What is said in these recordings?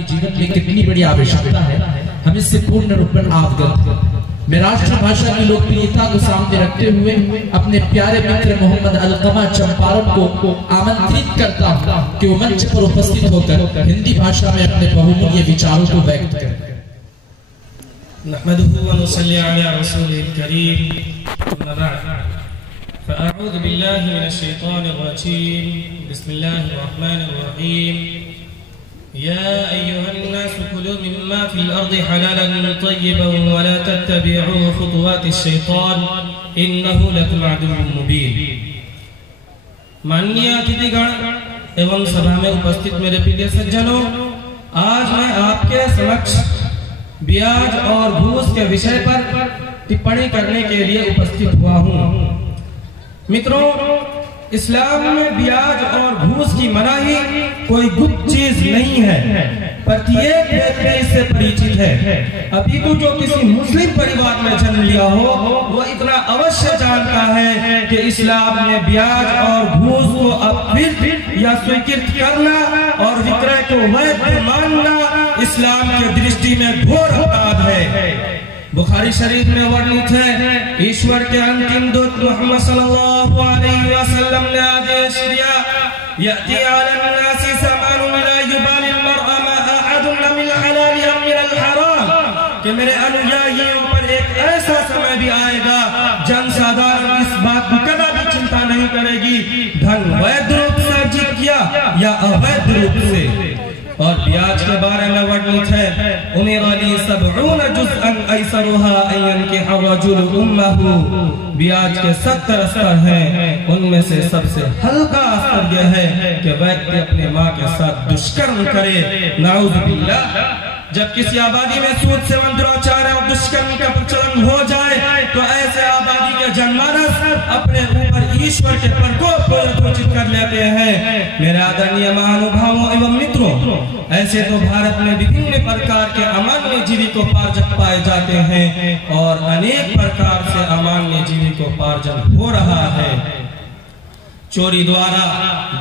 हमारे जीवन में कितनी बड़ी आवश्यकता है, हम इससे पूर्ण रूप में अवगत हैं। मैं राष्ट्रभाषा की लोकप्रियता को सामने रखते हुए अपने प्यारे मित्र मोहम्मद अलकमा चंपारण को आमंत्रित करता हूँ कि वो मंच पर उपस्थित होकर हिंदी भाषा में अपने बहुमूल्य विचारों को व्यक्त करें। नहमदुहु व नुसल्ली अला रसूलिल करीम, अम्मा बअद, फ़अऊज़ु बिल्लाहि मिनश शैतानिर रजीम, बिस्मिल्लाहिर रहमानिर रहीम। या अय्युहन्नासु कुलू मिम्मा फ़िल अर्दि हलालन तय्यिबन व ला तत्तबि'ू खुतुवातिश शैतान इन्नहु लकुम अदुव्वुम मुबीन। माननीय अतिथिगण एवं सभा में उपस्थित मेरे प्रिय सज्जनों, आज मैं आपके समक्ष ब्याज और घूस के विषय पर टिप्पणी करने के लिए उपस्थित हुआ हूँ। मित्रों, इस्लाम में ब्याज और घूस की मनाही कोई गुप्त चीज नहीं है, प्रत्येक व्यक्ति इससे परिचित है। अभी तो जो किसी मुस्लिम परिवार में जन्म लिया हो वो इतना अवश्य जानता है कि इस्लाम में ब्याज और घूस को अपवित्र या स्वीकृत करना और विक्रय को वैध मानना इस्लाम की दृष्टि में घोर अपराध है। बुखारी शरीफ में वर्णित है, ईश्वर के अंतिम दूत मोहम्मद सल्लल्लाहु अलैहि वसल्लम ने आदेश दिया, यअती अलन नासी ज़मानुन ला युबालिल मरअ मा अहदुन मिन हलाल अम मिनल हराम, कि मेरे अनुयायियों पर एक ऐसा समय भी आएगा जनसाधारण इस बात की कभी चिंता नहीं करेगी धन वैध रूप से अर्जित किया या अवैध रूप से। और ब्याज के बारे में वर्णित है, उमिरली सबऊन जुज़अन ऐसरुहा अन यनकिह रजुल उम्महु, ब्याज के 70 स्तर हैं, उनमें से सबसे हल्का स्तर यह है कि व्यक्ति अपने माँ के साथ दुष्कर्म करे। नाउज़ु बिल्लाह। जब किसी आबादी में सूद सेवन, दुराचार और दुष्कर्म का प्रचलन हो जाए तो ऐसे आबादी के जनमानस अपने ऊपर ईश्वर के प्रकोप को घोषित कर लेते हैं। मेरे आदरणीय महानुभावों एवं मित्रों, ऐसे तो भारत में विभिन्न प्रकार के अमान्य जीविकोपार्जन पाए जाते हैं और अनेक प्रकार से अमान्य जीविकोपार्जन हो रहा है। चोरी द्वारा,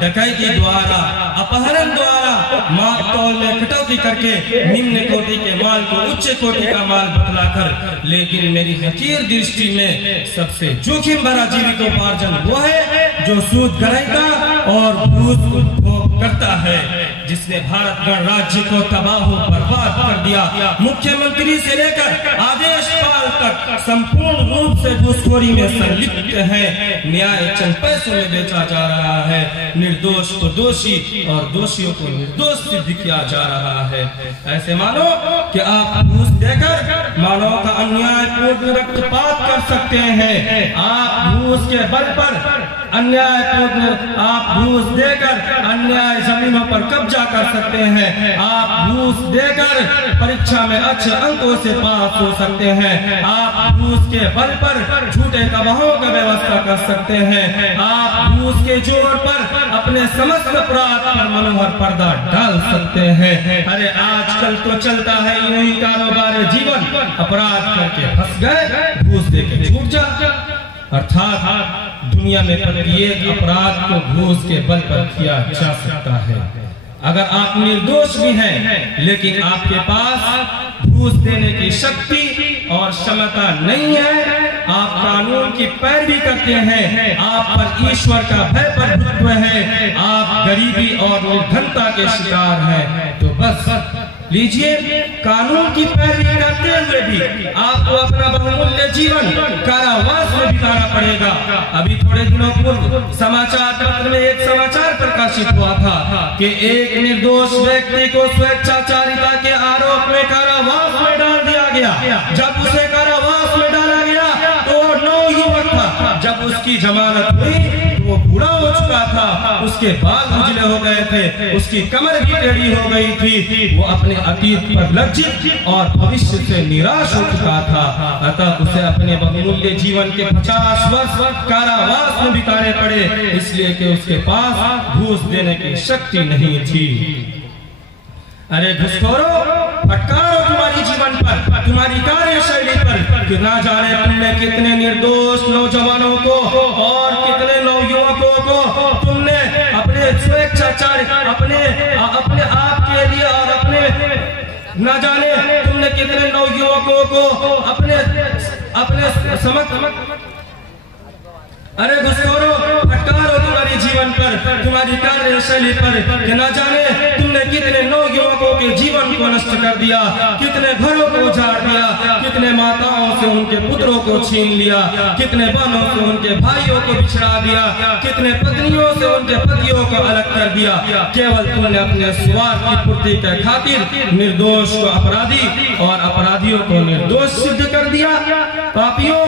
डकैती द्वारा, अपहरण द्वारा, माप तौल में कटौती करके निम्न कोटि के माल को उच्च कोटि का माल बतलाकर, लेकिन मेरी हकीर दृष्टि में सबसे जोखिम भरा जीविकोपार्जन वो है जो सूद ग्रहता और घूस उपभोग करता है, जिसने भारत गणराज्य को तबाह बर्बाद कर दिया। मुख्यमंत्री से लेकर आदेशपाल तक संपूर्ण रूप से घूसखोरी में संलिप्त है। न्याय चंद पैसों में बेचा जा रहा है, निर्दोष को दोषी और दोषियों को निर्दोष सिद्ध किया जा रहा है। ऐसे मानो कि आप घूस देकर मानव का अन्यायपूर्ण रक्तपात कर सकते हैं। आप घूस के बल पर अन्यायपूर्ण, आप घूस देकर अन्याय जमीनों पर कब्जा कर सकते हैं। आप घूस देकर परीक्षा में अच्छे अंकों से पास हो सकते हैं। आप घूस के बल पर झूठे गवाहों का व्यवस्था कर सकते हैं। आप घूस के जोर पर अपने समस्त अपराध पर मनोहर पर्दा डाल सकते हैं। अरे आजकल तो चलता है यूं ही कारोबार जीवन, अपराध करके फंस गए, घूस देके छूट जा। अर्थात दुनिया में प्रत्येक अपराध को घूस के बल पर किया जा सकता है। अगर आप निर्दोष भी हैं लेकिन आपके पास घूस देने की शक्ति और क्षमता नहीं है, आप कानून की पैरवी करते हैं, आप पर ईश्वर का भय प्रभुत्व है, आप गरीबी और निर्धनता के शिकार हैं, तो बस लीजिए, कानून की पैरवी करते हुए भी आपको अपना बहुमूल्य जीवन कारावास में बिताना पड़ेगा। अभी थोड़े दिनों पूर्व समाचार पत्र में एक समाचार प्रकाशित हुआ था कि एक निर्दोष व्यक्ति को स्वेच्छाचारिता के आरोप में कारावास में डाल दिया गया। जब उसे कारावास में डाला गया तो नौयुवक था, जब उसकी जमानत हुई वो बूढ़ा हो चुका था, उसके बाल उजले हो गए थे, उसकी कमर भी टेढ़ी हो गई थी, वो अपने अतीत पर लज्जित और भविष्य से निराश हो चुका था। अतः उसे अपने बहुमूल्य जीवन के 50 वर्ष कारावास में बिताने पड़े, इसलिए कि उसके पास घूस देने की शक्ति नहीं थी। अरे घुसखोरों, फटकारो तुम्हारी जीवन पर, तुम्हारी कार्यशैली पर कि ना जाने तुमने कितने निर्दोष नौजवानों को और कितने नवयुवकों को तुमने अपने स्वेच्छाचार, अपने आप के लिए और अपने न जाने तुमने कितने नवयुवकों को अपने समक्ष अरे घुसखोरों फटकारो तुम्हारी जीवन पर, तुम्हारी कार्यशैली पर, कि न जाने तुमने कितने नौयुवकों के जीवन को नष्ट कर दिया, कितने घरों को उजाड़ दिया, कितने माताओं से उनके पुत्रों को छीन लिया, कितने बहनों से उनके भाइयों को बिछड़ा दिया, कितने पत्नियों से उनके पतियों को अलग कर दिया, केवल तुमने अपने स्वार्थ की पूर्ति के खातिर निर्दोष को अपराधी और अपराधियों को निर्दोष सिद्ध कर दिया। पापियों,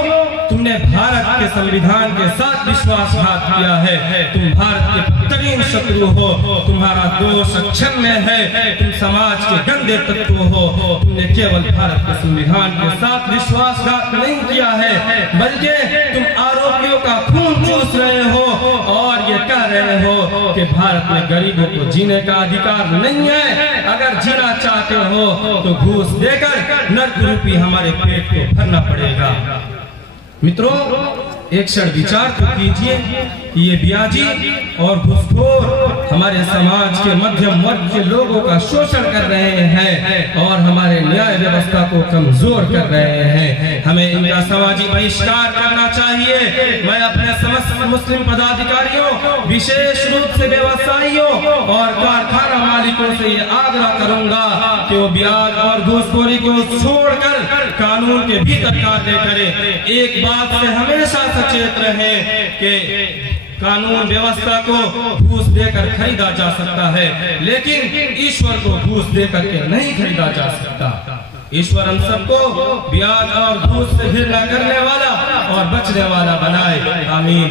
तुमने भारत के संविधान के साथ विश्वासघात किया है। तुम भारत के बदतरीन शत्रु हो, तुम्हारा दोष क्षम्य है, तुम समाज के गंदे तत्व हो। तुमने केवल भारत के संविधान के साथ विश्वासघात नहीं किया है, बल्कि तुम आरोपियों का खून चूस रहे हो और ये कह रहे हो कि भारत में गरीबों को जीने का अधिकार नहीं है। अगर जीना चाहते हो तो घूस देकर नर्क रूपी हमारे पेट को भरना पड़ेगा। मित्रों, एक क्षण विचार तो कीजिए कि ये ब्याजी और घूसखोर हमारे समाज के मध्यम वर्ग के लोगों का शोषण कर रहे हैं और हमारे न्याय व्यवस्था को कमजोर कर रहे हैं। हमें इनका सामाजिक बहिष्कार करना चाहिए। मैं अपने समस्त मुस्लिम पदाधिकारियों, विशेष रूप से व्यवसायियों और कारखाना मालिकों से ये आग्रह करूंगा कि वो ब्याज और घूसखोरी को छोड़कर कानून के भीतर कार्य करें। एक बात से हमेशा सचेत रहे कि कानून व्यवस्था को घूस देकर खरीदा जा सकता है, लेकिन ईश्वर को घूस देकर के नहीं खरीदा जा सकता। ईश्वर हम सबको ब्याज और घूस से घृणा करने वाला और बचने वाला बनाए। आमीन।